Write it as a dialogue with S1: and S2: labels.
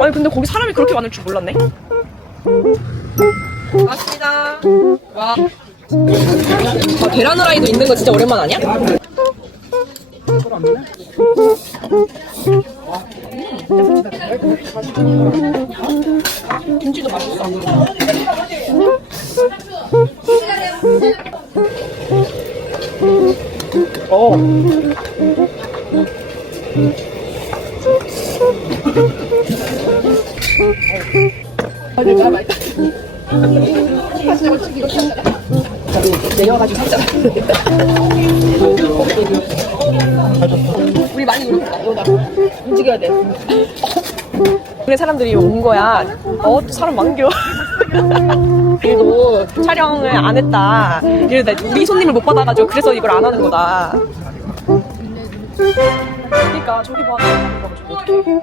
S1: 아니 근데 거기 사람이 그렇게 많을 줄 몰랐네. 맞습니다. 와. 아, 계란 후라이도 있는 거 진짜 오랜만 아니야? 김치도 맛있어. 어. 우리 많이. 이러다 움직여야 돼. 그래 사람들이 온 거야. 어, 또 사람 많겨. 그래도 촬영을 안 했다. 이러다 우리 손님을 못 받아가지고 그래서 이걸 안 하는 거다. 그러니까 저기 봐. 어떡해.